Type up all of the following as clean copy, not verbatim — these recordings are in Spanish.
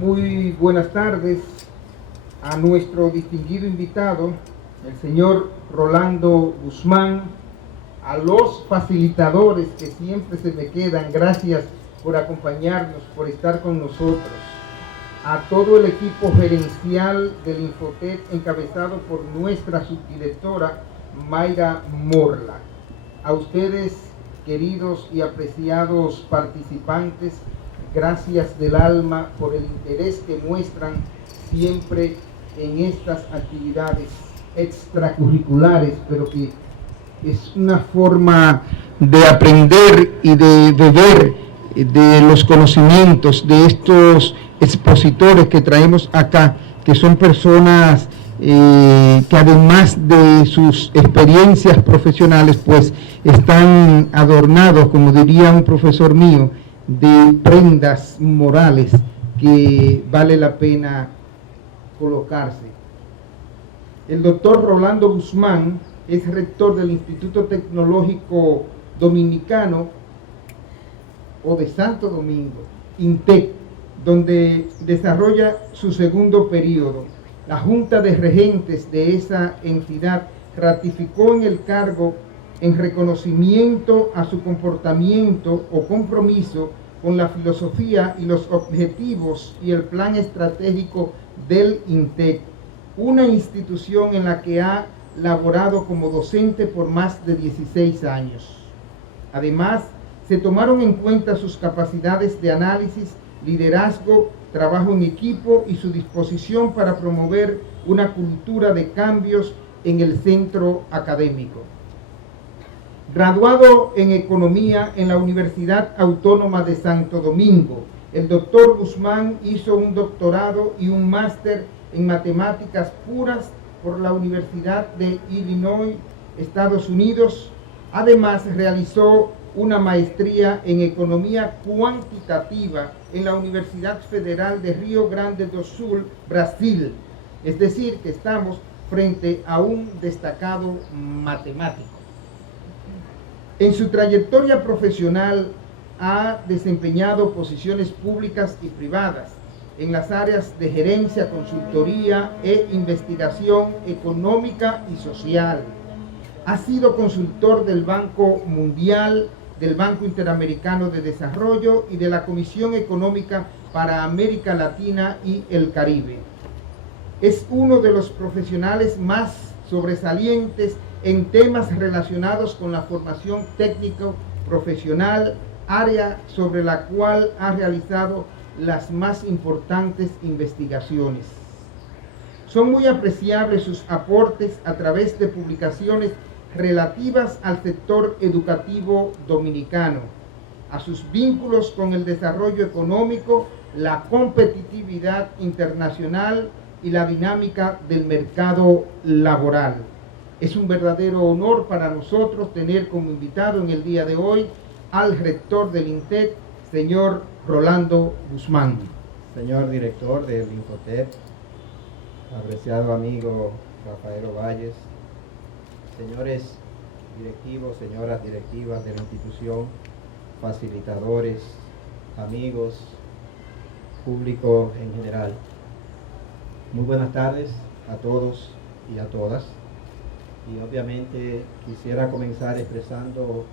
Muy buenas tardes a nuestro distinguido invitado, el señor Rolando Guzmán, a los facilitadores que siempre se me quedan, gracias por acompañarnos, por estar con nosotros, a todo el equipo gerencial del Infotep encabezado por nuestra subdirectora Mayra Morla, a ustedes, queridos y apreciados participantes, gracias del alma por el interés que muestran siempre en estas actividades extracurriculares, pero que es una forma de aprender y de beber de los conocimientos de estos expositores que traemos acá, que son personas que además de sus experiencias profesionales, pues están adornados, como diría un profesor mío, de prendas morales que vale la pena colocarse. El doctor Rolando Guzmán es rector del Instituto Tecnológico Dominicano o de Santo Domingo, INTEC, donde desarrolla su segundo periodo. La Junta de Regentes de esa entidad ratificó en el cargo en reconocimiento a su comportamiento o compromiso con la filosofía y los objetivos y el plan estratégico del INTEC, una institución en la que ha laborado como docente por más de 16 años. Además, se tomaron en cuenta sus capacidades de análisis, liderazgo, trabajo en equipo y su disposición para promover una cultura de cambios en el centro académico. Graduado en Economía en la Universidad Autónoma de Santo Domingo, el doctor Guzmán hizo un doctorado y un máster en Matemáticas Puras por la Universidad de Illinois, Estados Unidos. Además, realizó una maestría en Economía Cuantitativa en la Universidad Federal de Rio Grande do Sul, Brasil. Es decir, que estamos frente a un destacado matemático. En su trayectoria profesional ha desempeñado posiciones públicas y privadas en las áreas de gerencia, consultoría e investigación económica y social. Ha sido consultor del Banco Mundial, del Banco Interamericano de Desarrollo y de la Comisión Económica para América Latina y el Caribe. Es uno de los profesionales más sobresalientes en temas relacionados con la formación técnico-profesional, área sobre la cual ha realizado las más importantes investigaciones. Son muy apreciables sus aportes a través de publicaciones relativas al sector educativo dominicano, a sus vínculos con el desarrollo económico, la competitividad internacional y la dinámica del mercado laboral. Es un verdadero honor para nosotros tener como invitado en el día de hoy al rector del INTEC, señor Rolando Guzmán. Señor director del Infotep, apreciado amigo Rafael Valles, señores directivos, señoras directivas de la institución, facilitadores, amigos, público en general. Muy buenas tardes a todos y a todas. Y obviamente quisiera comenzar expresando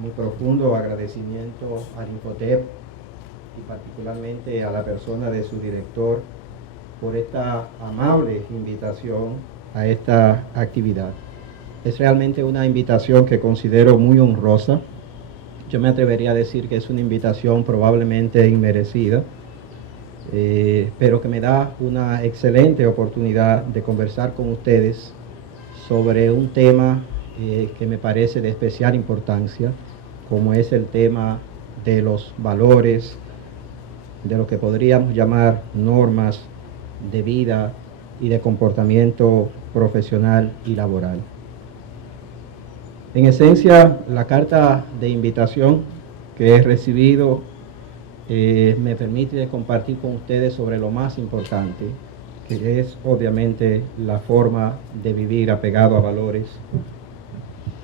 mi profundo agradecimiento al Infotep y particularmente a la persona de su director por esta amable invitación a esta actividad. Es realmente una invitación que considero muy honrosa. Yo me atrevería a decir que es una invitación probablemente inmerecida, pero que me da una excelente oportunidad de conversar con ustedes sobre un tema que me parece de especial importancia, como es el tema de los valores, de lo que podríamos llamar normas de vida y de comportamiento profesional y laboral. En esencia, la carta de invitación que he recibido me permite compartir con ustedes sobre lo más importante, que es obviamente la forma de vivir apegado a valores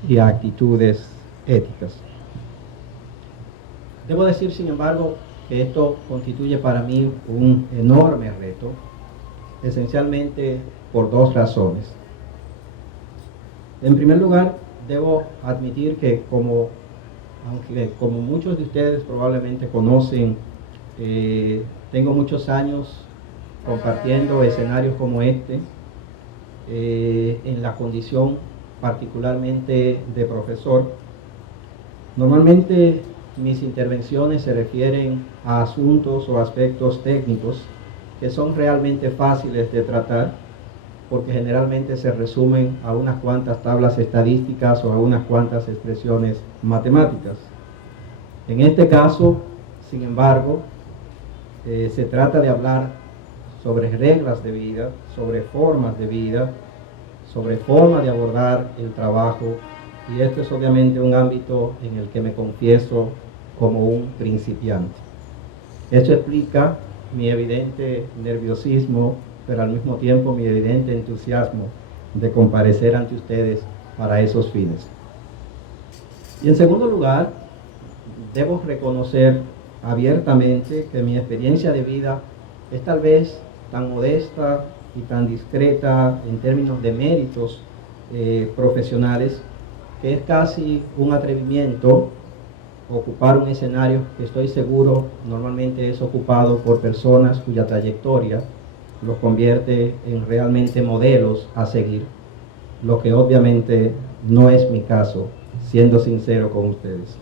y a actitudes éticas. Debo decir, sin embargo, que esto constituye para mí un enorme reto, esencialmente por dos razones. En primer lugar, debo admitir que aunque como muchos de ustedes probablemente conocen, tengo muchos años compartiendo escenarios como este, en la condición particularmente de profesor. Normalmente mis intervenciones se refieren a asuntos o aspectos técnicos que son realmente fáciles de tratar, porque generalmente se resumen a unas cuantas tablas estadísticas o a unas cuantas expresiones matemáticas. En este caso, sin embargo, se trata de hablar sobre reglas de vida, sobre formas de vida, sobre forma de abordar el trabajo, y esto es obviamente un ámbito en el que me confieso como un principiante. Esto explica mi evidente nerviosismo, pero al mismo tiempo mi evidente entusiasmo de comparecer ante ustedes para esos fines. Y en segundo lugar, debo reconocer abiertamente que mi experiencia de vida es tal vez tan modesta y tan discreta en términos de méritos profesionales, que es casi un atrevimiento ocupar un escenario que estoy seguro normalmente es ocupado por personas cuya trayectoria los convierte en realmente modelos a seguir, lo que obviamente no es mi caso, siendo sincero con ustedes.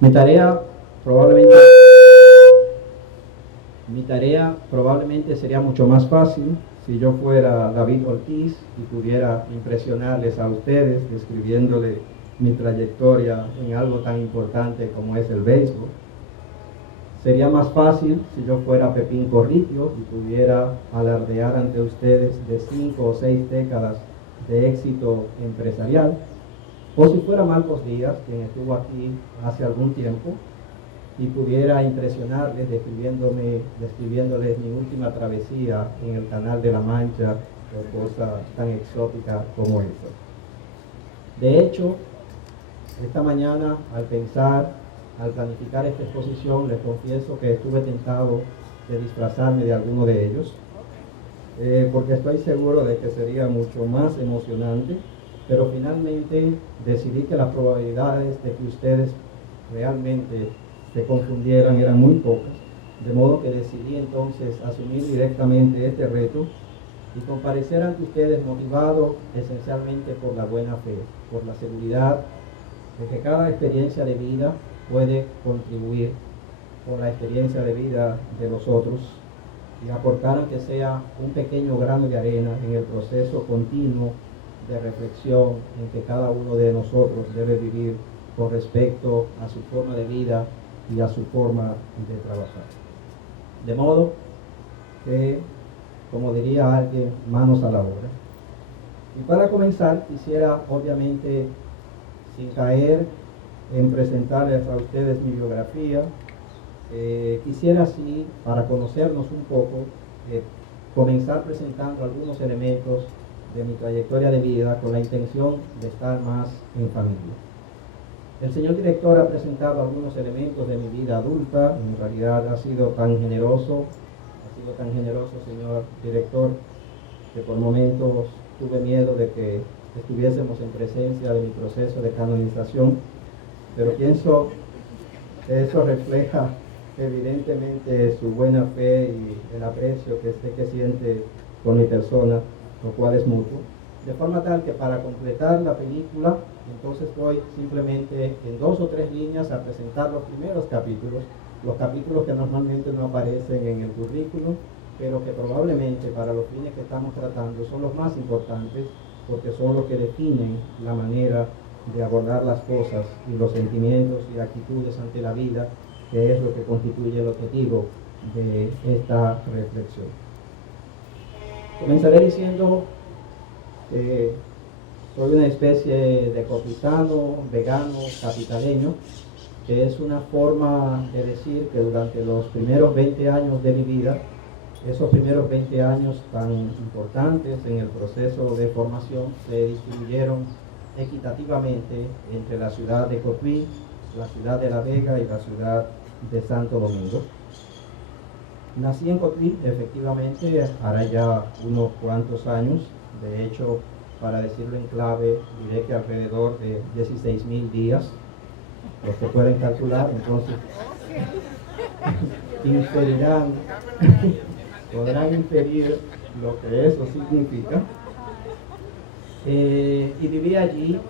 Mi tarea probablemente sería mucho más fácil si yo fuera David Ortiz y pudiera impresionarles a ustedes describiéndole mi trayectoria en algo tan importante como es el béisbol. Sería más fácil si yo fuera Pepín Corritio y pudiera alardear ante ustedes de 5 o 6 décadas de éxito empresarial. O si fuera Marcos Díaz, quien estuvo aquí hace algún tiempo, y pudiera impresionarles describiéndoles mi última travesía en el Canal de la Mancha, o cosa tan exótica como esa. De hecho, esta mañana, al planificar esta exposición, les confieso que estuve tentado de disfrazarme de alguno de ellos, porque estoy seguro de que sería mucho más emocionante, pero finalmente decidí que las probabilidades de que ustedes realmente se confundieran eran muy pocas, de modo que decidí entonces asumir directamente este reto y comparecer ante ustedes motivado esencialmente por la buena fe, por la seguridad de que cada experiencia de vida puede contribuir con la experiencia de vida de los otros y aportar aunque sea un pequeño grano de arena en el proceso continuo de reflexión en que cada uno de nosotros debe vivir con respecto a su forma de vida y a su forma de trabajar. De modo que, como diría alguien, manos a la obra. Y para comenzar, quisiera obviamente, sin caer en presentarles a ustedes mi biografía, quisiera así, para conocernos un poco, comenzar presentando algunos elementos de mi trayectoria de vida con la intención de estar más en familia. El señor director ha presentado algunos elementos de mi vida adulta. En realidad ha sido tan generoso, señor director, que por momentos tuve miedo de que estuviésemos en presencia de mi proceso de canonización, pero pienso que eso refleja evidentemente su buena fe y el aprecio que sé que siente con mi persona, lo cual es mutuo. De forma tal que para completar la película, entonces voy simplemente en 2 o 3 líneas a presentar los primeros capítulos, los capítulos que normalmente no aparecen en el currículum, pero que probablemente para los fines que estamos tratando son los más importantes, porque son los que definen la manera de abordar las cosas y los sentimientos y actitudes ante la vida, que es lo que constituye el objetivo de esta reflexión. Comenzaré diciendo que soy una especie de copitano, vegano, capitaleño, que es una forma de decir que durante los primeros 20 años de mi vida, esos primeros 20 años tan importantes en el proceso de formación, se distribuyeron equitativamente entre la ciudad de Cotuí, la ciudad de La Vega y la ciudad de Santo Domingo. Nací en Cotuí, efectivamente, hará ya unos cuantos años. De hecho, para decirlo en clave, diré que alrededor de 16.000 días, los que pueden calcular, entonces inferirán, podrán inferir lo que eso significa. Y viví allí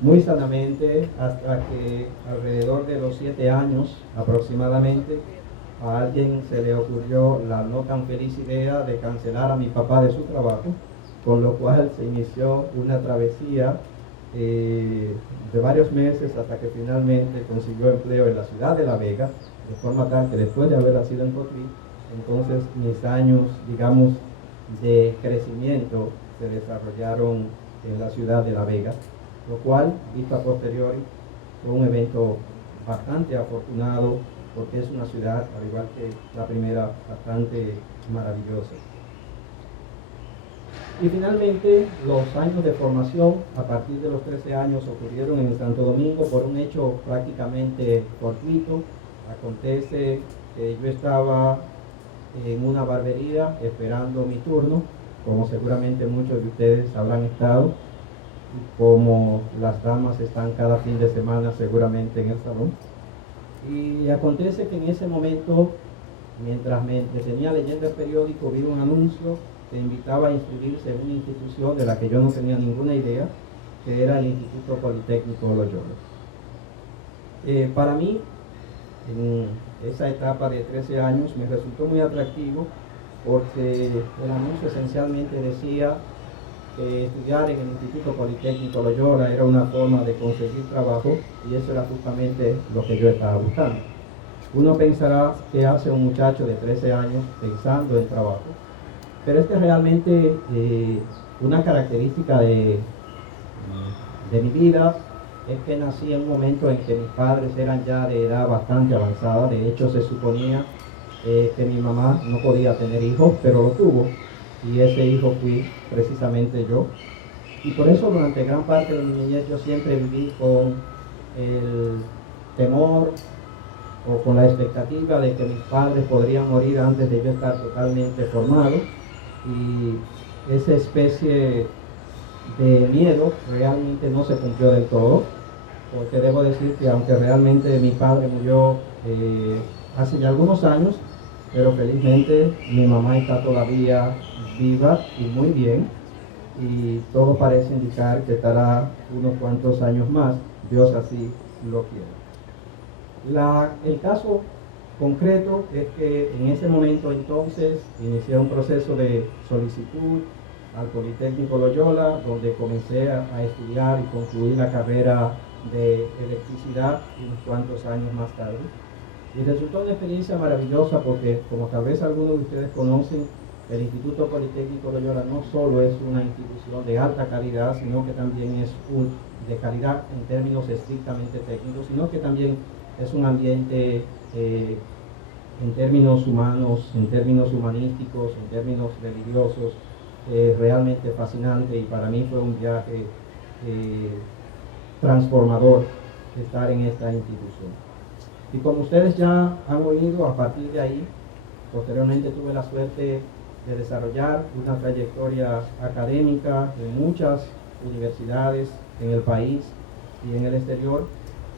muy sanamente hasta que alrededor de los 7 años aproximadamente a alguien se le ocurrió la no tan feliz idea de cancelar a mi papá de su trabajo, con lo cual se inició una travesía de varios meses hasta que finalmente consiguió empleo en la ciudad de La Vega, de forma tal que después de haber nacido en Cotuí, entonces mis años, digamos, de crecimiento se desarrollaron en la ciudad de La Vega, lo cual, visto a posteriori, fue un evento bastante afortunado porque es una ciudad, al igual que la primera, bastante maravillosa. Y finalmente, los años de formación, a partir de los 13 años, ocurrieron en Santo Domingo por un hecho prácticamente fortuito. Acontece que yo estaba en una barbería esperando mi turno, como seguramente muchos de ustedes habrán estado, y como las damas están cada fin de semana seguramente en el salón. Y acontece que en ese momento, mientras me detenía leyendo el periódico, vi un anuncio que invitaba a inscribirse en una institución de la que yo no tenía ninguna idea, que era el Instituto Politécnico Loyola. Para mí, en esa etapa de 13 años, me resultó muy atractivo porque el anuncio esencialmente decía que estudiar en el Instituto Politécnico Loyola era una forma de conseguir trabajo, y eso era justamente lo que yo estaba buscando. Uno pensará que hace un muchacho de 13 años pensando en trabajo, pero es realmente una característica de mi vida es que nací en un momento en que mis padres eran ya de edad bastante avanzada. De hecho, se suponía que mi mamá no podía tener hijos, pero lo tuvo, y ese hijo fui precisamente yo. Y por eso durante gran parte de mi niñez yo siempre viví con el temor o con la expectativa de que mis padres podrían morir antes de yo estar totalmente formado, y esa especie de miedo realmente no se cumplió del todo, porque debo decir que aunque realmente mi padre murió hace ya algunos años, pero felizmente mi mamá está todavía viva y muy bien, y todo parece indicar que estará unos cuantos años más, Dios así lo quiera. El caso concreto es que en ese momento entonces inicié un proceso de solicitud al Politécnico Loyola, donde comencé a estudiar y concluir la carrera de electricidad unos cuantos años más tarde. Y resultó una experiencia maravillosa porque, como tal vez algunos de ustedes conocen, el Instituto Politécnico Loyola no solo es una institución de alta calidad, sino que también es de calidad en términos estrictamente técnicos, sino que también es un ambiente en términos humanos, en términos humanísticos, en términos religiosos, realmente fascinante, y para mí fue un viaje transformador estar en esta institución. Y como ustedes ya han oído, a partir de ahí, posteriormente tuve la suerte de desarrollar una trayectoria académica en muchas universidades en el país y en el exterior,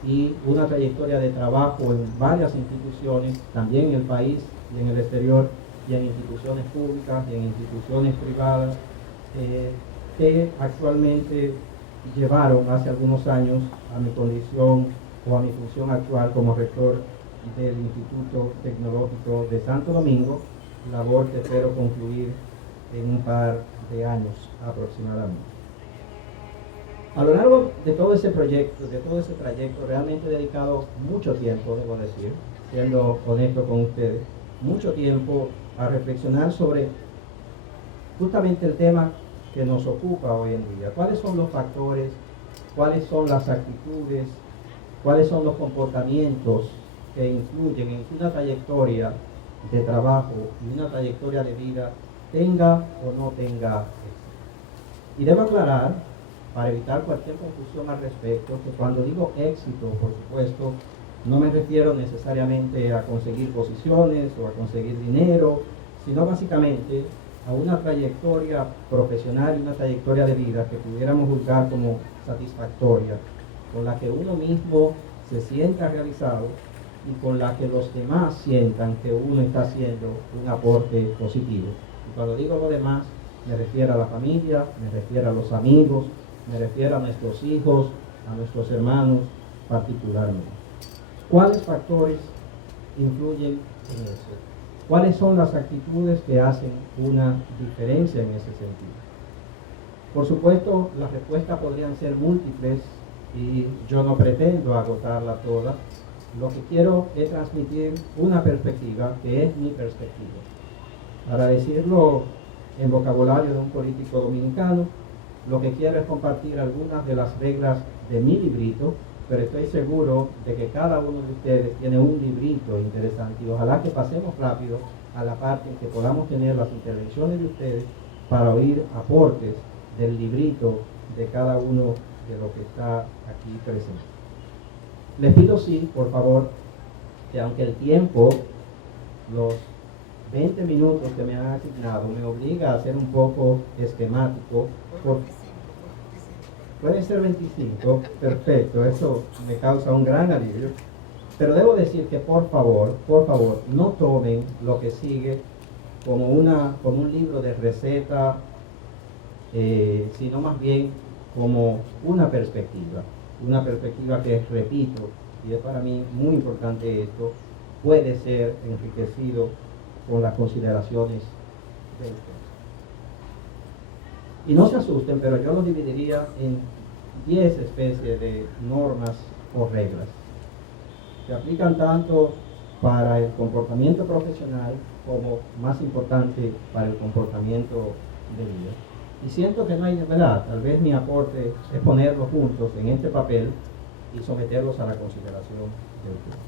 y una trayectoria de trabajo en varias instituciones, también en el país y en el exterior, y en instituciones públicas y en instituciones privadas, que actualmente llevaron hace algunos años a mi condición o a mi función actual como rector del Instituto Tecnológico de Santo Domingo, labor que espero concluir en un par de años aproximadamente. A lo largo de todo ese proyecto, de todo ese trayecto, realmente he dedicado mucho tiempo, debo decir, siendo honesto con ustedes, mucho tiempo a reflexionar sobre justamente el tema que nos ocupa hoy en día. ¿Cuáles son los factores? ¿Cuáles son las actitudes? ¿Cuáles son los comportamientos que influyen en que una trayectoria de trabajo y una trayectoria de vida tenga o no tenga éxito? Y debo aclarar, para evitar cualquier confusión al respecto, que cuando digo éxito, por supuesto, No me refiero necesariamente a conseguir posiciones o a conseguir dinero, sino básicamente a una trayectoria profesional y una trayectoria de vida que pudiéramos juzgar como satisfactoria, con la que uno mismo se sienta realizado y con la que los demás sientan que uno está haciendo un aporte positivo. Y cuando digo lo demás, me refiero a la familia, me refiero a los amigos, me refiero a nuestros hijos, a nuestros hermanos particularmente. ¿Cuáles factores influyen en eso? ¿Cuáles son las actitudes que hacen una diferencia en ese sentido? Por supuesto, las respuestas podrían ser múltiples y yo no pretendo agotarla toda. Lo que quiero es transmitir una perspectiva que es mi perspectiva. Para decirlo en vocabulario de un político dominicano, lo que quiero es compartir algunas de las reglas de mi librito, pero estoy seguro de que cada uno de ustedes tiene un librito interesante y ojalá que pasemos rápido a la parte en que podamos tener las intervenciones de ustedes para oír aportes del librito de cada uno de los que está aquí presente. Les pido sí, por favor, que aunque el tiempo, los 20 minutos que me han asignado, me obliga a ser un poco esquemático. Puede ser 25, perfecto, eso me causa un gran alivio. Pero debo decir que por favor, no tomen lo que sigue como un libro de receta, sino más bien como una perspectiva que, repito, y es para mí muy importante esto, puede ser enriquecido con las consideraciones de ustedes. Y no se asusten, pero yo lo dividiría en 10 especies de normas o reglas que aplican tanto para el comportamiento profesional como, más importante, para el comportamiento de vida. Y siento que no hay verdad, tal vez mi aporte es ponerlos juntos en este papel y someterlos a la consideración de ustedes.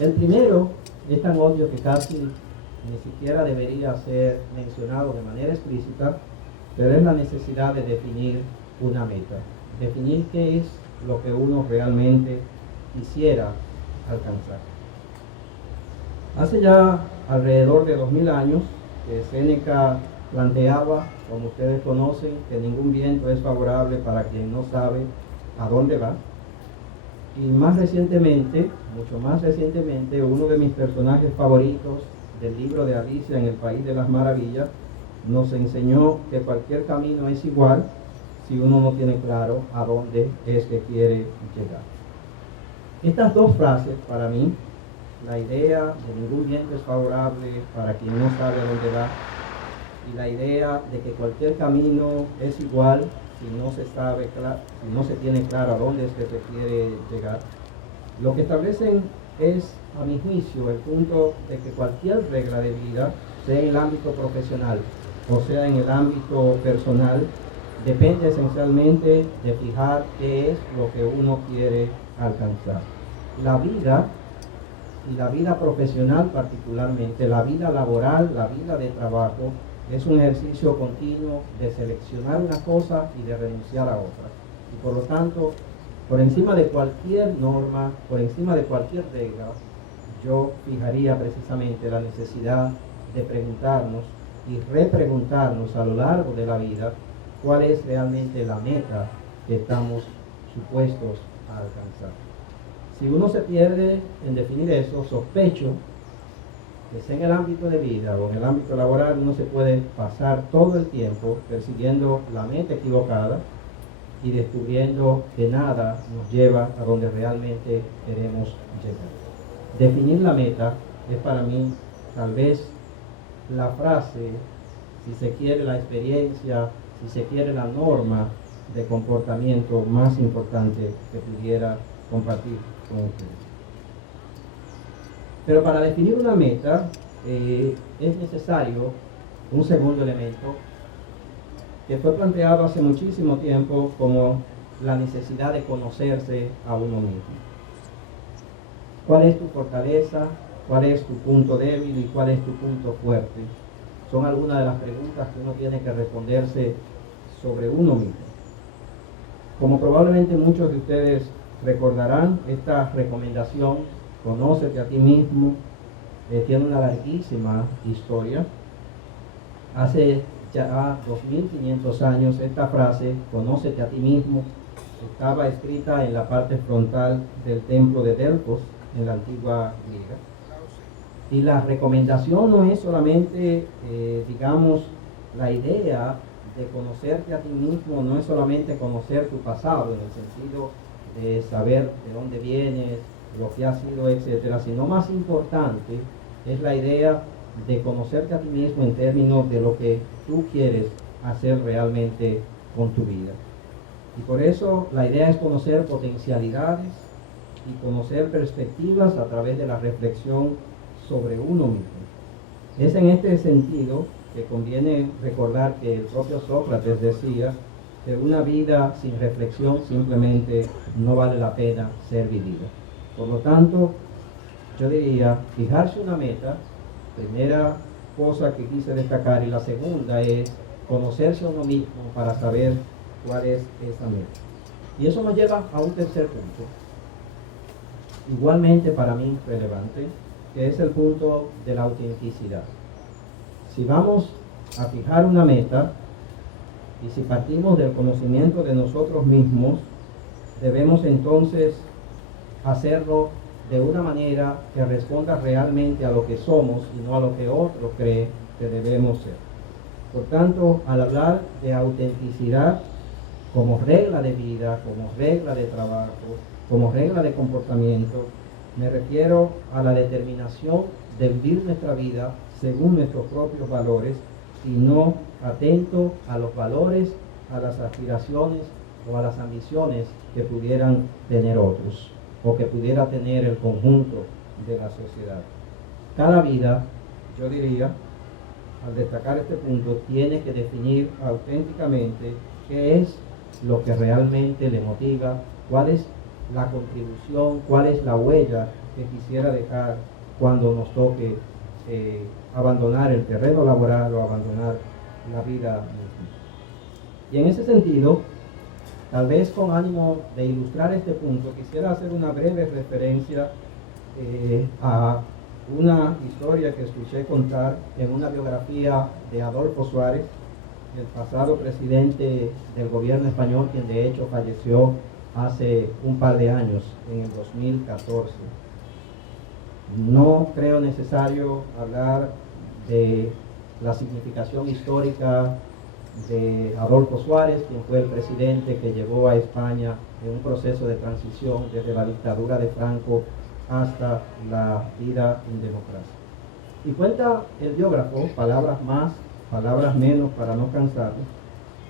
El primero es tan obvio que casi ni siquiera debería ser mencionado de manera explícita, pero es la necesidad de definir una meta, definir qué es lo que uno realmente quisiera alcanzar. Hace ya alrededor de 2000 años que Séneca planteaba, como ustedes conocen, que ningún viento es favorable para quien no sabe a dónde va. Y más recientemente, mucho más recientemente, uno de mis personajes favoritos del libro de Alicia en el País de las Maravillas nos enseñó que cualquier camino es igual si uno no tiene claro a dónde es que quiere llegar. Estas dos frases, para mí, la idea de ningún viento es favorable para quien no sabe a dónde va, y la idea de que cualquier camino es igual si no se tiene claro a dónde es que se quiere llegar, lo que establecen es, a mi juicio, el punto de que cualquier regla de vida, sea en el ámbito profesional o sea en el ámbito personal, depende esencialmente de fijar qué es lo que uno quiere alcanzar. La vida, y la vida profesional particularmente, la vida laboral, la vida de trabajo, es un ejercicio continuo de seleccionar una cosa y de renunciar a otra. Y por lo tanto, por encima de cualquier norma, por encima de cualquier regla, yo fijaría precisamente la necesidad de preguntarnos y repreguntarnos a lo largo de la vida cuál es realmente la meta que estamos supuestos a alcanzar. Si uno se pierde en definir eso, sospecho que sea en el ámbito de vida o en el ámbito laboral, uno se puede pasar todo el tiempo persiguiendo la meta equivocada y descubriendo que nada nos lleva a donde realmente queremos llegar. Definir la meta es para mí tal vez la frase, si se quiere la experiencia, si se quiere la norma de comportamiento más importante que pudiera compartir con ustedes. Pero para definir una meta es necesario un segundo elemento que fue planteado hace muchísimo tiempo como la necesidad de conocerse a uno mismo. ¿Cuál es tu fortaleza? ¿Cuál es tu punto débil? ¿Y cuál es tu punto fuerte? Son algunas de las preguntas que uno tiene que responderse sobre uno mismo. Como probablemente muchos de ustedes recordarán esta recomendación, conócete a ti mismo, tiene una larguísima historia. Hace ya 2500 años esta frase, conócete a ti mismo, estaba escrita en la parte frontal del templo de Delfos en la antigua griega. Y la recomendación no es solamente, digamos, la idea de conocerte a ti mismo, no es solamente conocer tu pasado en el sentido de saber de dónde vienes, lo que has sido, etcétera, sino más importante es la idea de conocerte a ti mismo en términos de lo que tú quieres hacer realmente con tu vida. Y por eso la idea es conocer potencialidades y conocer perspectivas a través de la reflexión sobre uno mismo. Es en este sentido que conviene recordar que el propio Sócrates decía que una vida sin reflexión simplemente no vale la pena ser vivida. Por lo tanto, yo diría, fijarse una meta, primera cosa que quise destacar, y la segunda es conocerse a uno mismo para saber cuál es esa meta. Y eso nos lleva a un tercer punto, igualmente para mí relevante, que es el punto de la autenticidad. Si vamos a fijar una meta y si partimos del conocimiento de nosotros mismos, debemos entonces hacerlo de una manera que responda realmente a lo que somos y no a lo que otro cree que debemos ser. Por tanto, al hablar de autenticidad como regla de vida, como regla de trabajo, como regla de comportamiento, me refiero a la determinación de vivir nuestra vida según nuestros propios valores y no atento a los valores, a las aspiraciones o a las ambiciones que pudieran tener otros o que pudiera tener el conjunto de la sociedad. Cada vida, yo diría, al destacar este punto, tiene que definir auténticamente qué es lo que realmente le motiva, cuál es la contribución, cuál es la huella que quisiera dejar cuando nos toque abandonar el terreno laboral o abandonar la vida misma. Y en ese sentido, tal vez con ánimo de ilustrar este punto, quisiera hacer una breve referencia a una historia que escuché contar en una biografía de Adolfo Suárez, el pasado presidente del gobierno español, quien de hecho falleció hace un par de años, en el 2014. No creo necesario hablar de la significación histórica de Adolfo Suárez, quien fue el presidente que llevó a España en un proceso de transición desde la dictadura de Franco hasta la vida en democracia. Y cuenta el biógrafo, palabras más, palabras menos para no cansarnos,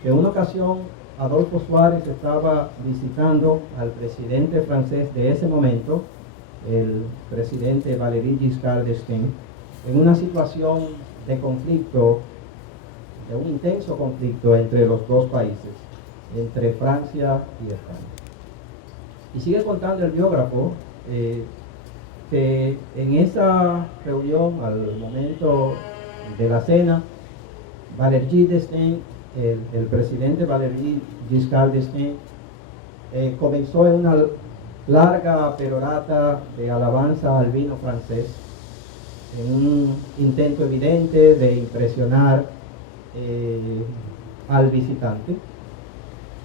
que en una ocasión Adolfo Suárez estaba visitando al presidente francés de ese momento, el presidente Valéry Giscard d'Estaing, en una situación de conflicto, de un intenso conflicto entre los dos países, entre Francia y España. Y sigue contando el biógrafo que en esa reunión, al momento de la cena, Valéry d'Estaing, el presidente Valéry Giscard d'Estaing, comenzó en una larga perorata de alabanza al vino francés, en un intento evidente de impresionar al visitante,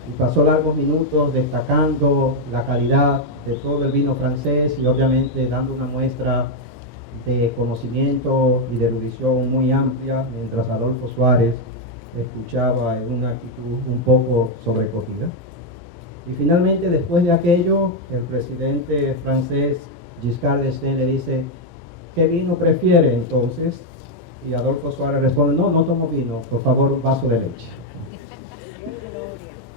y pasó largos minutos destacando la calidad de todo el vino francés y obviamente dando una muestra de conocimiento y de erudición muy amplia, mientras Adolfo Suárez escuchaba en una actitud un poco sobrecogida. Y finalmente, después de aquello, el presidente francés Giscard d'Estaing le dice: ¿qué vino prefiere entonces? Y Adolfo Suárez responde: no tomo vino, por favor, un vaso de leche.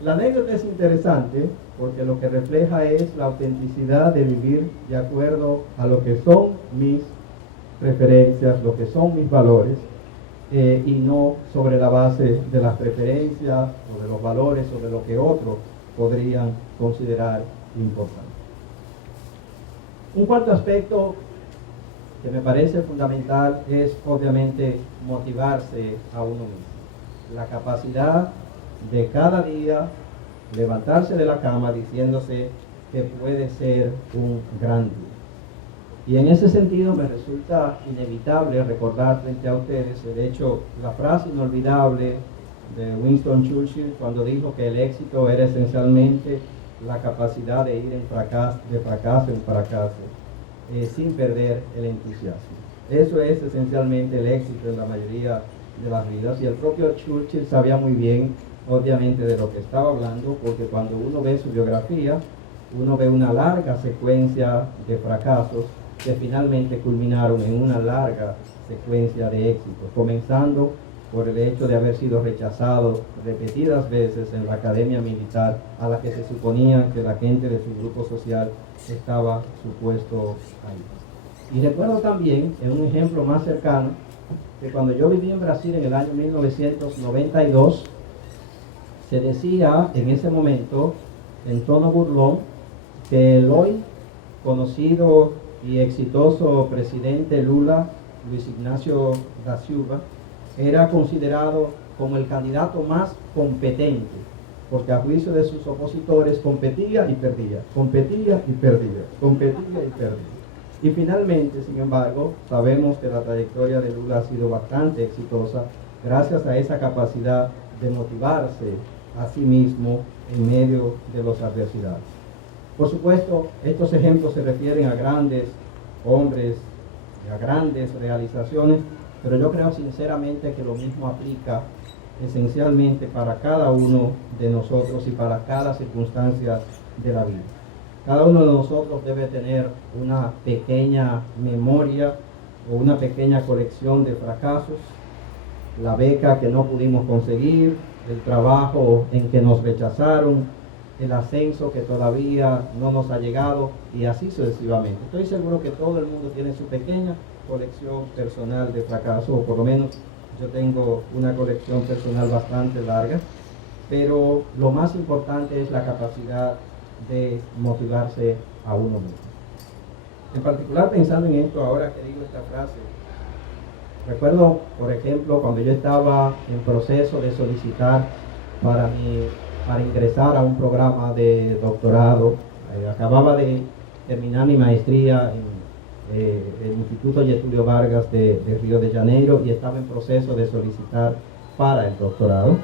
La anécdota es interesante porque lo que refleja es la autenticidad de vivir de acuerdo a lo que son mis preferencias, lo que son mis valores, y no sobre la base de las preferencias o de los valores o de lo que otros podrían considerar importante. Un cuarto aspecto que me parece fundamental es obviamente motivarse a uno mismo. La capacidad de cada día levantarse de la cama diciéndose: que puede ser un gran día. Y en ese sentido me resulta inevitable recordar frente a ustedes el hecho, la frase inolvidable de Winston Churchill cuando dijo que el éxito era esencialmente la capacidad de ir de fracaso en fracaso, sin perder el entusiasmo. Eso es esencialmente el éxito en la mayoría de las vidas, y el propio Churchill sabía muy bien, obviamente, de lo que estaba hablando, porque cuando uno ve su biografía, uno ve una larga secuencia de fracasos que finalmente culminaron en una larga secuencia de éxitos, comenzando por el hecho de haber sido rechazado repetidas veces en la academia militar, a la que se suponía que la gente de su grupo social estaba supuesto a ir. Y recuerdo también, en un ejemplo más cercano, que cuando yo viví en Brasil en el año 1992, se decía en ese momento, en tono burlón, que el hoy conocido y exitoso presidente Lula, Luis Ignacio da Silva, era considerado como el candidato más competente, porque a juicio de sus opositores competía y perdía, competía y perdía, competía y perdía. Y finalmente, sin embargo, sabemos que la trayectoria de Lula ha sido bastante exitosa gracias a esa capacidad de motivarse a sí mismo en medio de las adversidades. Por supuesto, estos ejemplos se refieren a grandes hombres, a grandes realizaciones, pero yo creo sinceramente que lo mismo aplica esencialmente para cada uno de nosotros y para cada circunstancia de la vida. Cada uno de nosotros debe tener una pequeña memoria o una pequeña colección de fracasos, la beca que no pudimos conseguir, el trabajo en que nos rechazaron, el ascenso que todavía no nos ha llegado, y así sucesivamente. Estoy seguro que todo el mundo tiene su pequeña colección personal de fracaso, o por lo menos yo tengo una colección personal bastante larga, pero lo más importante es la capacidad de motivarse a uno mismo. En particular, pensando en esto ahora que digo esta frase, recuerdo, por ejemplo, cuando yo estaba en proceso de solicitar para ingresar a un programa de doctorado, acababa de terminar mi maestría en el Instituto Getúlio Vargas de Río de Janeiro, y estaba en proceso de solicitar para el doctorado.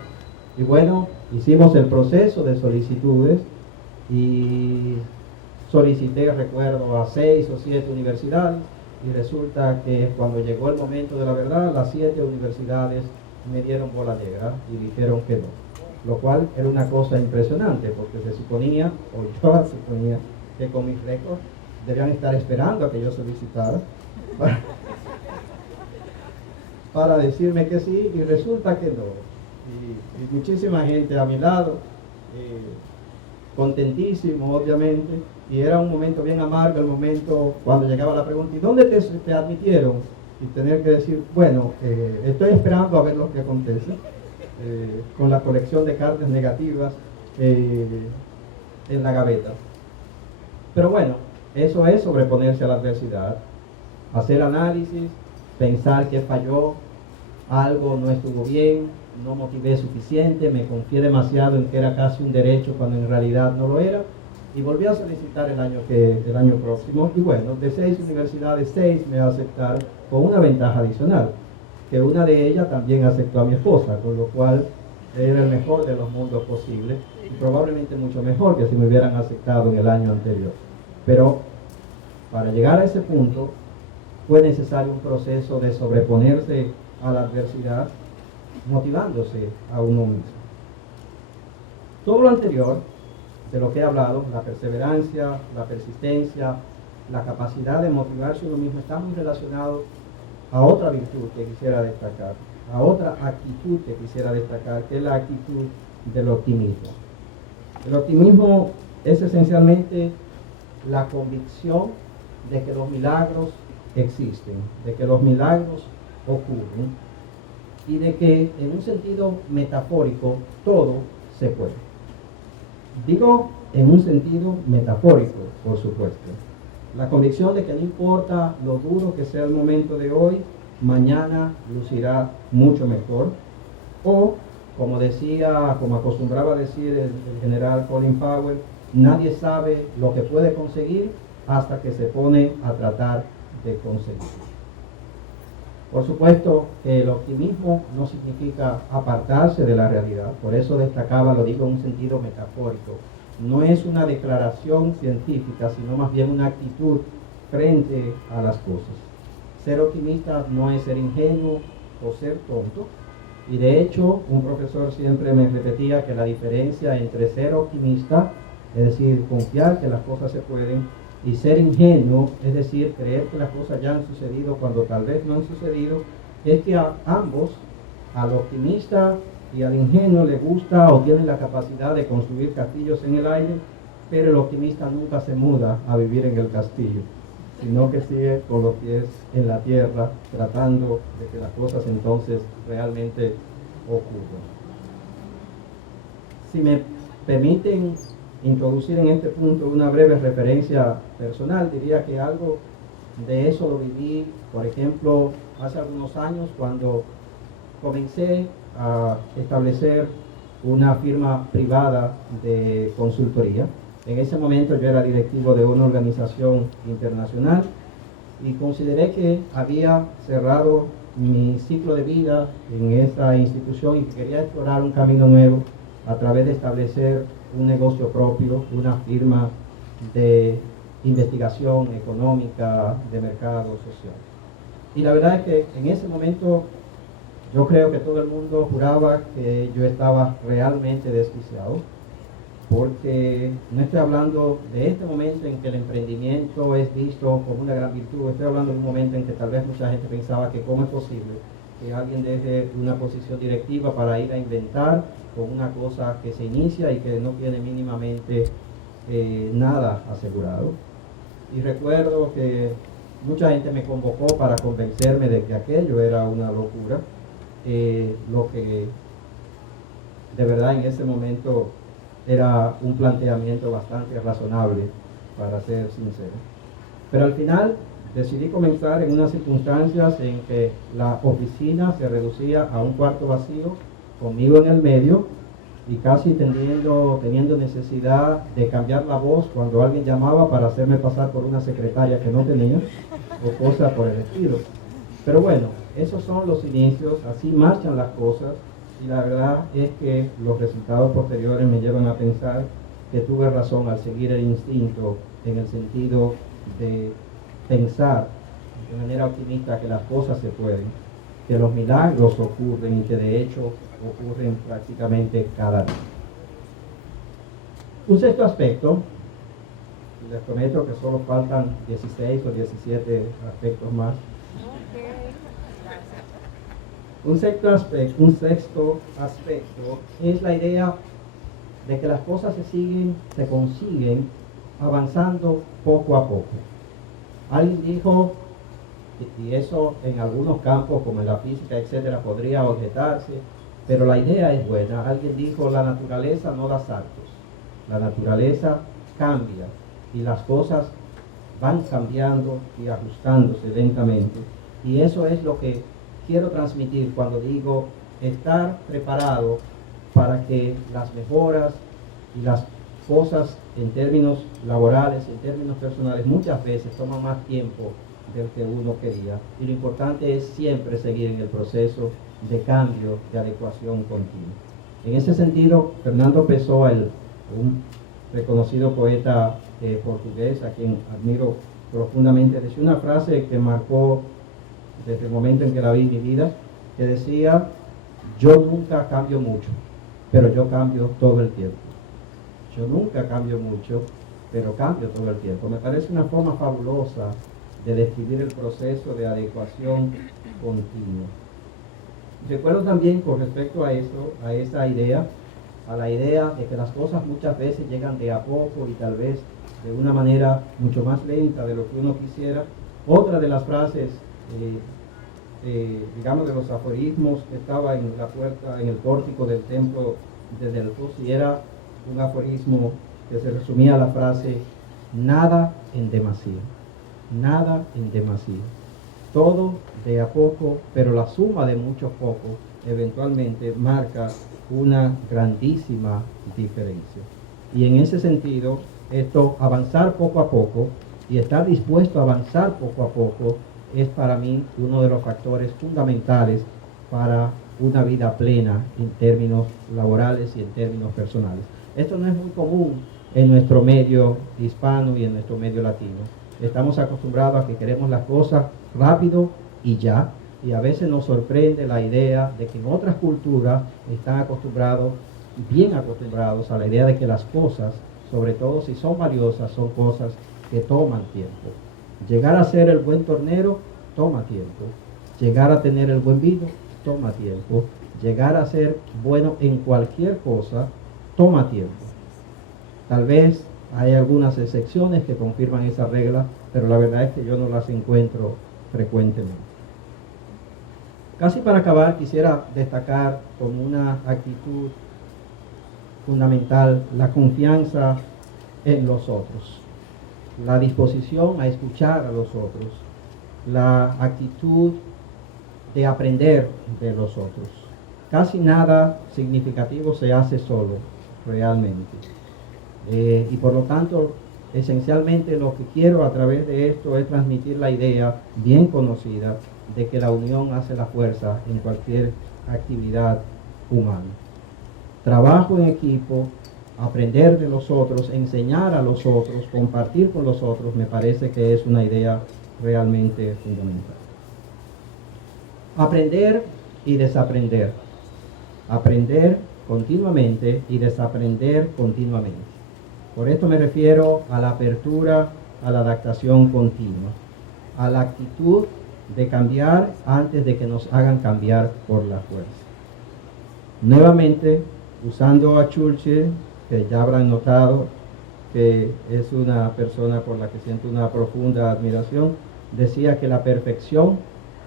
Y bueno, hicimos el proceso de solicitudes y solicité, recuerdo, a 6 o 7 universidades, y resulta que cuando llegó el momento de la verdad, las 7 universidades me dieron bola negra y dijeron que no, lo cual era una cosa impresionante, porque se suponía, o yo suponía, que con mis récords debían estar esperando a que yo solicitara para decirme que sí, y resulta que no. Y muchísima gente a mi lado, contentísimo obviamente, y era un momento bien amargo el momento cuando llegaba la pregunta: ¿y dónde te admitieron? Y tener que decir, bueno, estoy esperando a ver lo que acontece, con la colección de cartas negativas en la gaveta. Pero bueno, eso es sobreponerse a la adversidad, hacer análisis, pensar que falló, algo no estuvo bien, no motivé suficiente, me confié demasiado en que era casi un derecho cuando en realidad no lo era, y volví a solicitar el año próximo, y bueno, de 6 universidades, 6 me aceptaron, con una ventaja adicional, que una de ellas también aceptó a mi esposa, con lo cual era el mejor de los mundos posibles, y probablemente mucho mejor que si me hubieran aceptado en el año anterior. Pero para llegar a ese punto fue necesario un proceso de sobreponerse a la adversidad, motivándose a uno mismo. Todo lo anterior de lo que he hablado, la perseverancia, la persistencia, la capacidad de motivarse a uno mismo, está muy relacionado a otra virtud que quisiera destacar, a otra actitud que quisiera destacar, que es la actitud del optimismo. El optimismo es esencialmente la convicción de que los milagros existen, de que los milagros ocurren, y de que en un sentido metafórico todo se puede. Digo en un sentido metafórico, por supuesto. La convicción de que no importa lo duro que sea el momento de hoy, mañana lucirá mucho mejor. O, como acostumbraba decir el general Colin Powell, nadie sabe lo que puede conseguir hasta que se pone a tratar de conseguirlo. Por supuesto que el optimismo no significa apartarse de la realidad, por eso destacaba, lo digo en un sentido metafórico, no es una declaración científica, sino más bien una actitud frente a las cosas. Ser optimista no es ser ingenuo o ser tonto, y de hecho un profesor siempre me repetía que la diferencia entre ser optimista, es decir, confiar que las cosas se pueden, y ser ingenuo, es decir, creer que las cosas ya han sucedido cuando tal vez no han sucedido, es que a ambos, al optimista y al ingenuo, le gusta o tienen la capacidad de construir castillos en el aire, pero el optimista nunca se muda a vivir en el castillo, sino que sigue con los pies en la tierra, tratando de que las cosas entonces realmente ocurran. Si me permiten introducir en este punto una breve referencia personal, diría que algo de eso lo viví, por ejemplo, hace algunos años cuando comencé a establecer una firma privada de consultoría. En ese momento yo era directivo de una organización internacional y consideré que había cerrado mi ciclo de vida en esa institución y que quería explorar un camino nuevo a través de establecer un negocio propio, una firma de investigación económica, de mercado social. Y la verdad es que en ese momento yo creo que todo el mundo juraba que yo estaba realmente desquiciado, porque no estoy hablando de este momento en que el emprendimiento es visto como una gran virtud, estoy hablando de un momento en que tal vez mucha gente pensaba que cómo es posible que alguien deje una posición directiva para ir a inventar con una cosa que se inicia y que no tiene mínimamente nada asegurado. Y recuerdo que mucha gente me convocó para convencerme de que aquello era una locura, lo que de verdad en ese momento era un planteamiento bastante razonable, para ser sincero. Pero al final decidí comenzar en unas circunstancias en que la oficina se reducía a un cuarto vacío, conmigo en el medio, y casi teniendo necesidad de cambiar la voz cuando alguien llamaba para hacerme pasar por una secretaria que no tenía, o cosas por el estilo. Pero bueno, esos son los inicios, así marchan las cosas, y la verdad es que los resultados posteriores me llevan a pensar que tuve razón al seguir el instinto en el sentido de pensar de manera optimista que las cosas se pueden, que los milagros ocurren y que de hecho ocurren prácticamente cada día. Un sexto aspecto, y les prometo que solo faltan 16 o 17 aspectos más. Un sexto aspecto es la idea de que las cosas se consiguen avanzando poco a poco. Alguien dijo, y eso en algunos campos como en la física, etcétera, podría objetarse, pero la idea es buena. Alguien dijo, la naturaleza no da saltos, la naturaleza cambia y las cosas van cambiando y ajustándose lentamente. Y eso es lo que quiero transmitir cuando digo estar preparado para que las mejoras y las cosas en términos laborales, en términos personales, muchas veces toman más tiempo del que uno quería. Y lo importante es siempre seguir en el proceso de cambio, de adecuación continua. En ese sentido, Fernando Pessoa, un reconocido poeta portugués, a quien admiro profundamente, decía una frase que marcó desde el momento en que la vi en mi vida, que decía, yo nunca cambio mucho, pero yo cambio todo el tiempo. Yo nunca cambio mucho, pero cambio todo el tiempo. Me parece una forma fabulosa de describir el proceso de adecuación continua. Recuerdo también con respecto a eso, a esa idea, a la idea de que las cosas muchas veces llegan de a poco y tal vez de una manera mucho más lenta de lo que uno quisiera. Otra de las frases, digamos de los aforismos que estaba en la puerta, en el pórtico del templo de Delfos, y era un aforismo que se resumía la frase, nada en demasía, nada en demasía. Todo de a poco, pero la suma de mucho poco eventualmente marca una grandísima diferencia. Y en ese sentido, esto, avanzar poco a poco y estar dispuesto a avanzar poco a poco es para mí uno de los factores fundamentales para una vida plena en términos laborales y en términos personales. Esto no es muy común en nuestro medio hispano y en nuestro medio latino. Estamos acostumbrados a que queremos las cosas rápido y ya, y a veces nos sorprende la idea de que en otras culturas están acostumbrados, bien acostumbrados a la idea de que las cosas, sobre todo si son valiosas, son cosas que toman tiempo. Llegar a ser el buen tornero toma tiempo. Llegar a tener el buen vino toma tiempo. Llegar a ser bueno en cualquier cosa toma tiempo. Tal vez hay algunas excepciones que confirman esa regla, pero la verdad es que yo no las encuentro frecuentemente. Casi para acabar, quisiera destacar como una actitud fundamental la confianza en los otros, la disposición a escuchar a los otros, la actitud de aprender de los otros. Casi nada significativo se hace solo, realmente. Y por lo tanto, esencialmente lo que quiero a través de esto es transmitir la idea bien conocida de que la unión hace la fuerza en cualquier actividad humana. Trabajo en equipo, aprender de los otros, enseñar a los otros, compartir con los otros, me parece que es una idea realmente fundamental. Aprender y desaprender. Aprender continuamente y desaprender continuamente. Por esto me refiero a la apertura, a la adaptación continua, a la actitud de cambiar antes de que nos hagan cambiar por la fuerza. Nuevamente, usando a Churchill, que ya habrán notado que es una persona por la que siento una profunda admiración, decía que la perfección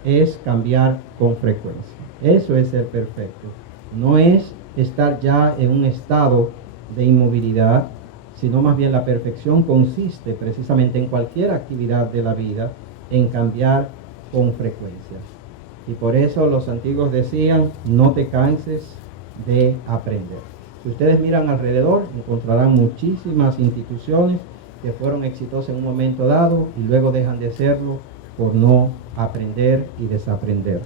es cambiar con frecuencia. Eso es ser perfecto. No es estar ya en un estado de inmovilidad, sino más bien la perfección consiste precisamente en cualquier actividad de la vida, en cambiar con frecuencia. Y por eso los antiguos decían, no te canses de aprender. Si ustedes miran alrededor, encontrarán muchísimas instituciones que fueron exitosas en un momento dado y luego dejan de serlo por no aprender y desaprender.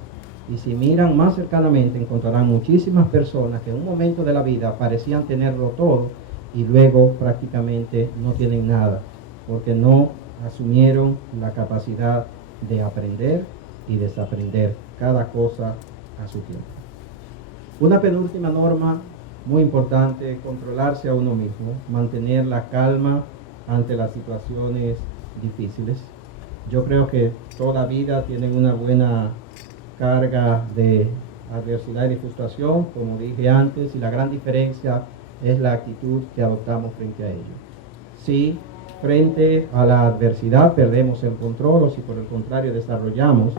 Y si miran más cercanamente, encontrarán muchísimas personas que en un momento de la vida parecían tenerlo todo y luego prácticamente no tienen nada, porque no asumieron la capacidad de aprender y desaprender cada cosa a su tiempo. Una penúltima norma muy importante, controlarse a uno mismo, mantener la calma ante las situaciones difíciles. Yo creo que toda vida tiene una buena carga de adversidad y frustración, como dije antes, y la gran diferencia es la actitud que adoptamos frente a ello. Si frente a la adversidad perdemos el control o si por el contrario desarrollamos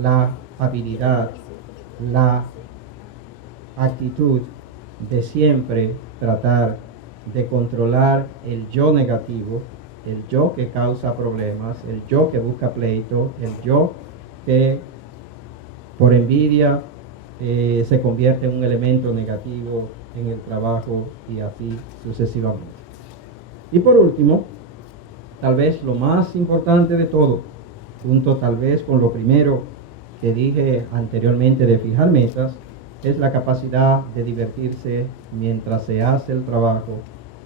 la habilidad, la actitud de siempre tratar de controlar el yo negativo, el yo que causa problemas, el yo que busca pleito, el yo que por envidia se convierte en un elemento negativo en el trabajo y así sucesivamente. Y por último, tal vez lo más importante de todo, junto tal vez con lo primero que dije anteriormente de fijar metas, es la capacidad de divertirse mientras se hace el trabajo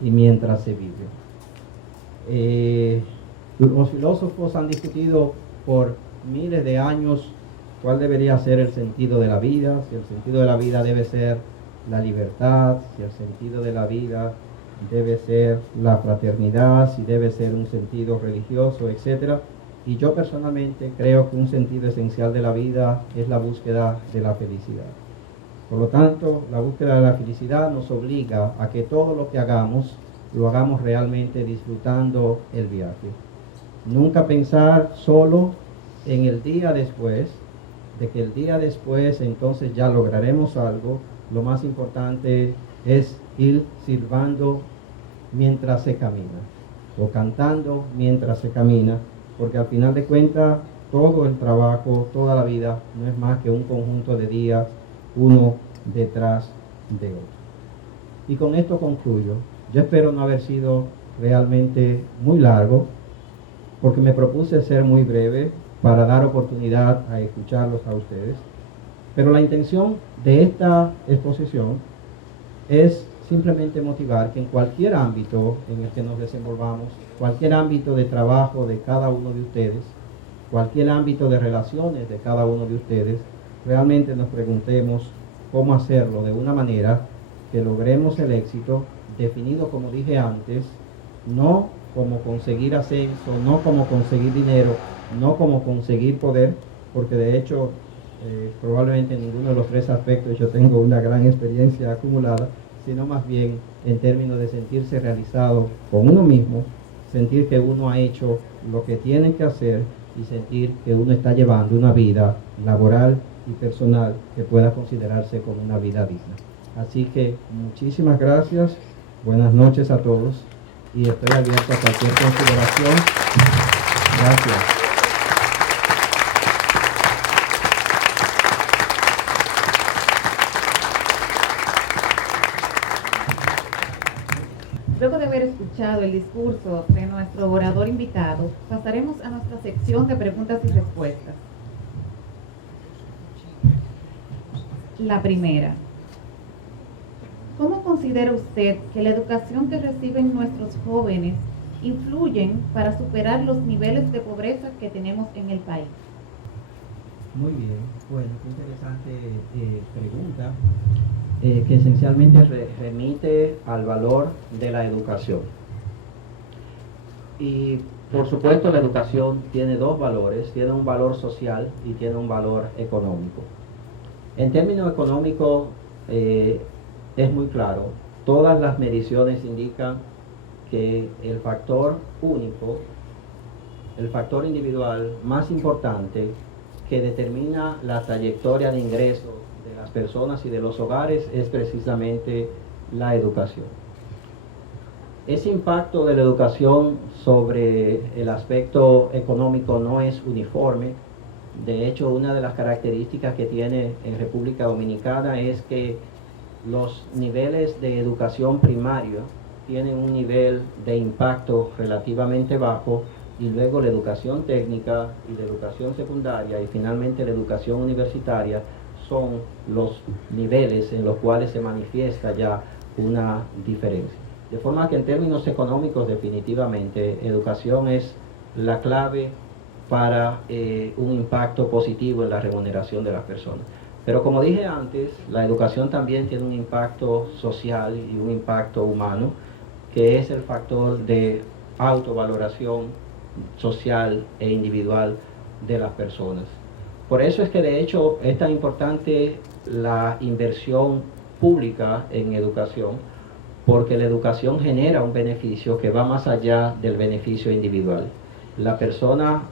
y mientras se vive. Los filósofos han discutido por miles de años cuál debería ser el sentido de la vida, si el sentido de la vida debe ser la libertad, si el sentido de la vida debe ser la fraternidad, si debe ser un sentido religioso, etc. Y yo personalmente creo que un sentido esencial de la vida es la búsqueda de la felicidad. Por lo tanto, la búsqueda de la felicidad nos obliga a que todo lo que hagamos, lo hagamos realmente disfrutando el viaje. Nunca pensar solo en el día después, de que el día después entonces ya lograremos algo. Lo más importante es ir silbando mientras se camina, o cantando mientras se camina, porque al final de cuentas todo el trabajo, toda la vida no es más que un conjunto de días, uno detrás de otro. Y con esto concluyo. Yo espero no haber sido realmente muy largo, porque me propuse ser muy breve para dar oportunidad a escucharlos a ustedes. Pero la intención de esta exposición es simplemente motivar que en cualquier ámbito en el que nos desenvolvamos, cualquier ámbito de trabajo de cada uno de ustedes, cualquier ámbito de relaciones de cada uno de ustedes, realmente nos preguntemos cómo hacerlo de una manera que logremos el éxito definido, como dije antes, no como conseguir ascenso, no como conseguir dinero, no como conseguir poder, porque de hecho probablemente en ninguno de los tres aspectos yo tengo una gran experiencia acumulada, sino más bien en términos de sentirse realizado con uno mismo, sentir que uno ha hecho lo que tiene que hacer y sentir que uno está llevando una vida laboral y personal que pueda considerarse como una vida digna. Así que muchísimas gracias, buenas noches a todos y estoy abierto a cualquier consideración. Gracias. Luego de haber escuchado el discurso de nuestro orador invitado, pasaremos a nuestra sección de preguntas y respuestas. La primera. ¿Cómo considera usted que la educación que reciben nuestros jóvenes influyen para superar los niveles de pobreza que tenemos en el país? Muy bien, bueno, qué interesante pregunta. Que esencialmente remite al valor de la educación. Y por supuesto la educación tiene dos valores, tiene un valor social y tiene un valor económico. En términos económicos es muy claro, todas las mediciones indican que el factor único, el factor individual más importante que determina la trayectoria de ingresos de las personas y de los hogares es precisamente la educación. Ese impacto de la educación sobre el aspecto económico no es uniforme. De hecho, una de las características que tiene en República Dominicana es que los niveles de educación primaria tienen un nivel de impacto relativamente bajo, y luego la educación técnica y la educación secundaria y finalmente la educación universitaria son los niveles en los cuales se manifiesta ya una diferencia. De forma que en términos económicos definitivamente educación es la clave para un impacto positivo en la remuneración de las personas. Pero como dije antes, la educación también tiene un impacto social y un impacto humano, que es el factor de autovaloración social e individual de las personas. Por eso es que de hecho es tan importante la inversión pública en educación, porque la educación genera un beneficio que va más allá del beneficio individual. La persona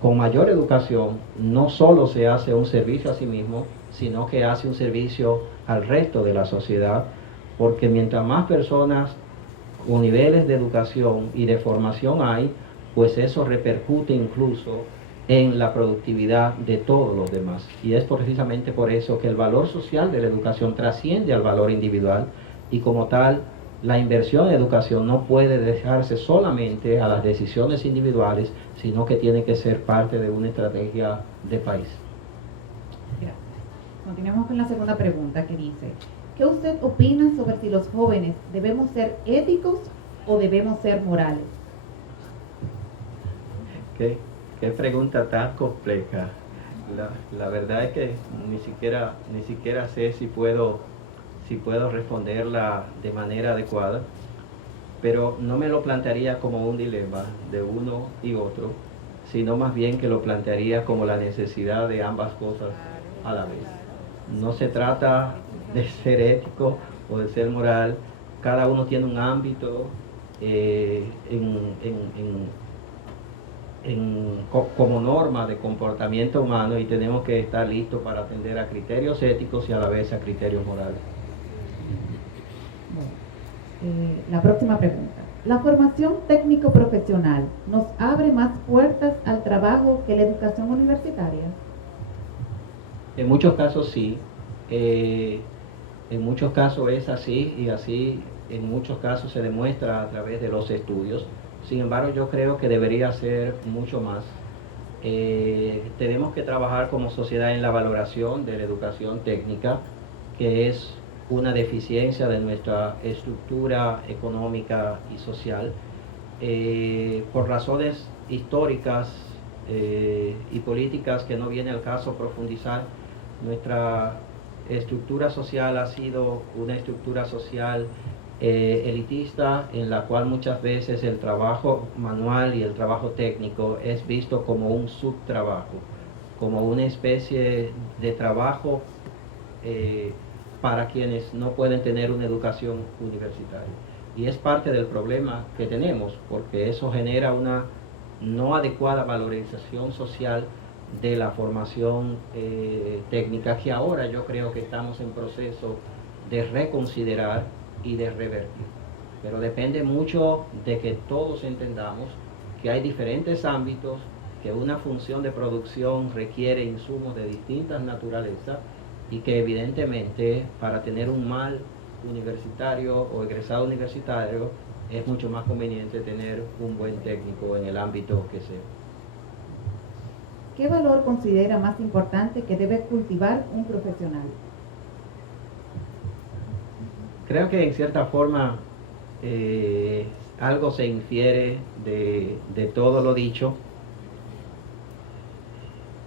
con mayor educación no solo se hace un servicio a sí mismo, sino que hace un servicio al resto de la sociedad, porque mientras más personas con niveles de educación y de formación hay, pues eso repercute incluso en la productividad de todos los demás. Y es precisamente por eso que el valor social de la educación trasciende al valor individual, y como tal, la inversión en educación no puede dejarse solamente a las decisiones individuales, sino que tiene que ser parte de una estrategia de país. Gracias. Continuamos con la segunda pregunta, que dice: ¿qué usted opina sobre si los jóvenes debemos ser éticos o debemos ser morales? Qué pregunta tan compleja. La verdad es que ni siquiera sé si puedo responderla de manera adecuada, pero no me lo plantearía como un dilema de uno y otro, sino más bien que lo plantearía como la necesidad de ambas cosas a la vez. No se trata de ser ético o de ser moral, cada uno tiene un ámbito como norma de comportamiento humano, y tenemos que estar listos para atender a criterios éticos y a la vez a criterios morales. La próxima pregunta: ¿la formación técnico-profesional nos abre más puertas al trabajo que la educación universitaria? En muchos casos sí. En muchos casos es así y así en muchos casos se demuestra a través de los estudios. Sin embargo, yo creo que debería ser mucho más. Tenemos que trabajar como sociedad en la valoración de la educación técnica, que es una deficiencia de nuestra estructura económica y social. Por razones históricas y políticas que no viene al caso profundizar, nuestra estructura social ha sido una estructura social elitista, en la cual muchas veces el trabajo manual y el trabajo técnico es visto como un subtrabajo, como una especie de trabajo para quienes no pueden tener una educación universitaria. Y es parte del problema que tenemos, porque eso genera una no adecuada valorización social de la formación técnica, que ahora yo creo que estamos en proceso de reconsiderar y de revertir. Pero depende mucho de que todos entendamos que hay diferentes ámbitos, que una función de producción requiere insumos de distintas naturalezas y que evidentemente para tener un mal universitario o egresado universitario es mucho más conveniente tener un buen técnico en el ámbito que sea. ¿Qué valor considera más importante que debe cultivar un profesional? Creo que en cierta forma algo se infiere de todo lo dicho,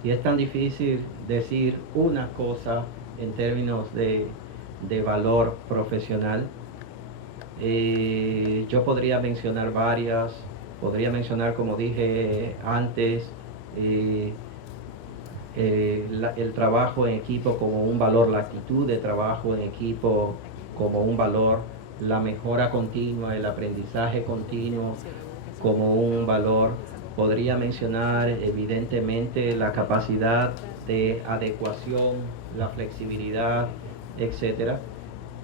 y es tan difícil decir una cosa en términos de valor profesional. Yo podría mencionar varias, podría mencionar, como dije antes, el trabajo en equipo como un valor, la actitud de trabajo en equipo como un valor, la mejora continua, el aprendizaje continuo como un valor. Podría mencionar evidentemente la capacidad de adecuación, la flexibilidad, etc.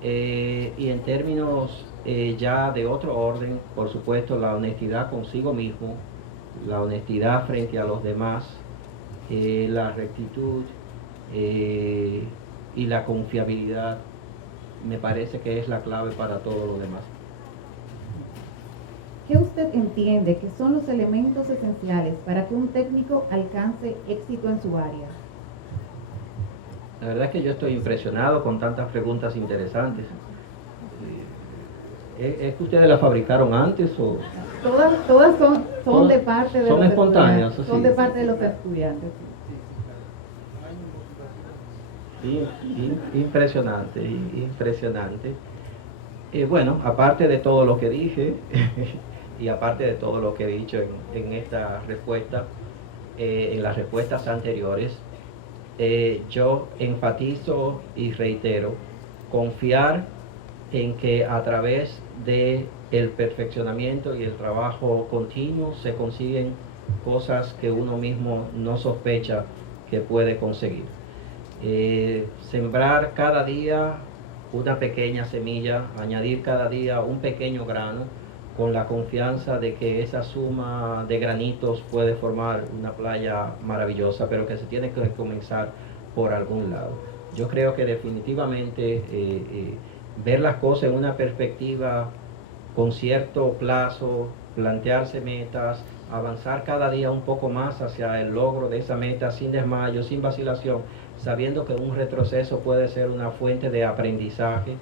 Y en términos ya de otro orden, por supuesto, la honestidad consigo mismo, la honestidad frente a los demás, la rectitud y la confiabilidad, me parece que es la clave para todo lo demás. ¿Qué usted entiende que son los elementos esenciales para que un técnico alcance éxito en su área? La verdad es que yo estoy impresionado con tantas preguntas interesantes. ¿Es que ustedes la fabricaron antes o...? Todas son de parte de son los espontáneas, estudiantes. sí. Son de parte de los estudiantes. Impresionante, impresionante. Bueno, aparte de todo lo que dije y aparte de todo lo que he dicho en esta respuesta, en las respuestas anteriores, yo enfatizo y reitero, confiar en que a través de el perfeccionamiento y el trabajo continuo se consiguen cosas que uno mismo no sospecha que puede conseguir. Sembrar cada día una pequeña semilla, añadir cada día un pequeño grano, con la confianza de que esa suma de granitos puede formar una playa maravillosa, pero que se tiene que comenzar por algún lado. Yo creo que definitivamente ver las cosas en una perspectiva con cierto plazo, plantearse metas, avanzar cada día un poco más hacia el logro de esa meta sin desmayo, sin vacilación, sabiendo que un retroceso puede ser una fuente de aprendizaje,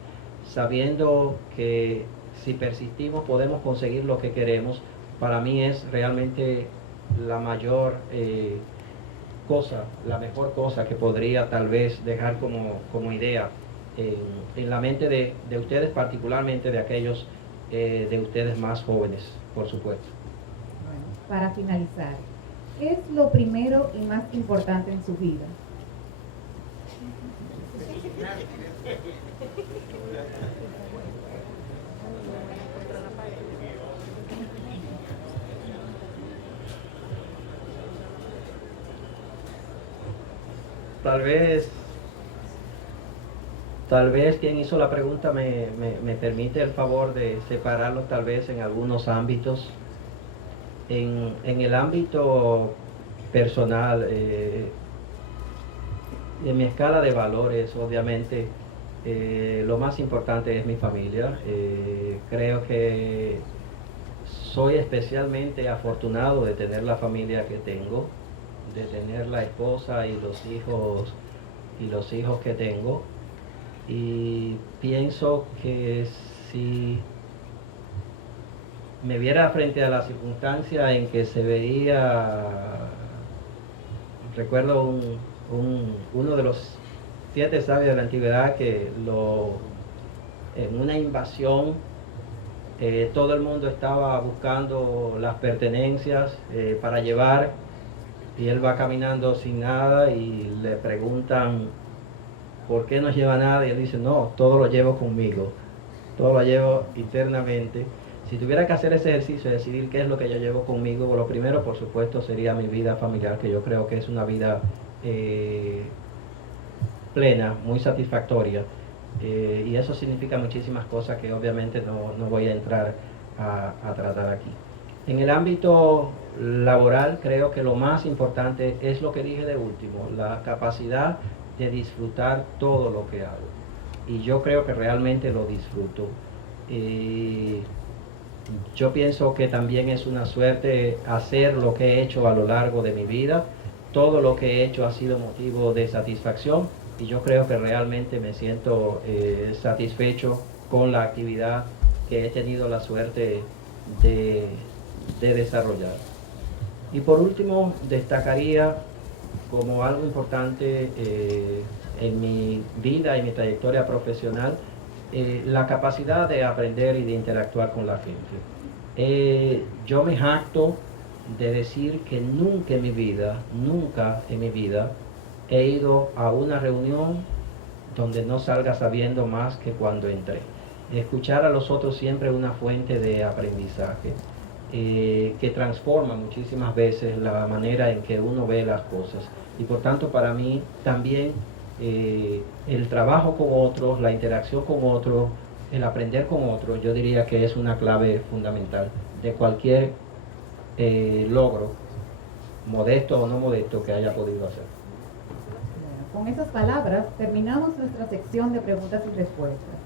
sabiendo que si persistimos podemos conseguir lo que queremos. Para mí es realmente la mayor cosa, la mejor cosa que podría tal vez dejar como idea en la mente de ustedes, particularmente de aquellos de ustedes más jóvenes, por supuesto. Bueno, para finalizar, ¿qué es lo primero y más importante en su vida? Tal vez quien hizo la pregunta me permite el favor de separarlos tal vez en algunos ámbitos. En el ámbito personal, en mi escala de valores, obviamente, Lo más importante es mi familia. Creo que soy especialmente afortunado de tener la familia que tengo, de tener la esposa y los hijos que tengo. Y pienso que si me viera frente a la circunstancia en que se veía, recuerdo uno de los 7 sabios de la antigüedad que en una invasión todo el mundo estaba buscando las pertenencias para llevar, y él va caminando sin nada y le preguntan ¿por qué no lleva nada? Y él dice, no, todo lo llevo conmigo, todo lo llevo internamente. Si tuviera que hacer ese ejercicio de decidir qué es lo que yo llevo conmigo, lo primero, por supuesto, sería mi vida familiar, que yo creo que es una vida plena, muy satisfactoria. Y eso significa muchísimas cosas que obviamente no voy a entrar a tratar aquí. En el ámbito laboral, creo que lo más importante es lo que dije de último, la capacidad de disfrutar todo lo que hago. Y yo creo que realmente lo disfruto. Yo pienso que también es una suerte hacer lo que he hecho a lo largo de mi vida. Todo lo que he hecho ha sido motivo de satisfacción y yo creo que realmente me siento satisfecho con la actividad que he tenido la suerte de desarrollar. Y por último, destacaría como algo importante en mi vida y mi trayectoria profesional, la capacidad de aprender y de interactuar con la gente. Yo me jacto de decir que nunca en mi vida he ido a una reunión donde no salga sabiendo más que cuando entré. Escuchar a los otros siempre es una fuente de aprendizaje que transforma muchísimas veces la manera en que uno ve las cosas. Y por tanto, para mí también el trabajo con otros, la interacción con otros, el aprender con otros, yo diría que es una clave fundamental de cualquier logro, modesto o no modesto, que haya podido hacer. Con esas palabras terminamos nuestra sección de preguntas y respuestas.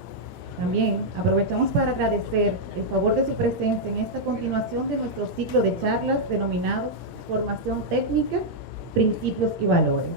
También aprovechamos para agradecer el favor de su presencia en esta continuación de nuestro ciclo de charlas denominado Formación Técnica, Principios y Valores.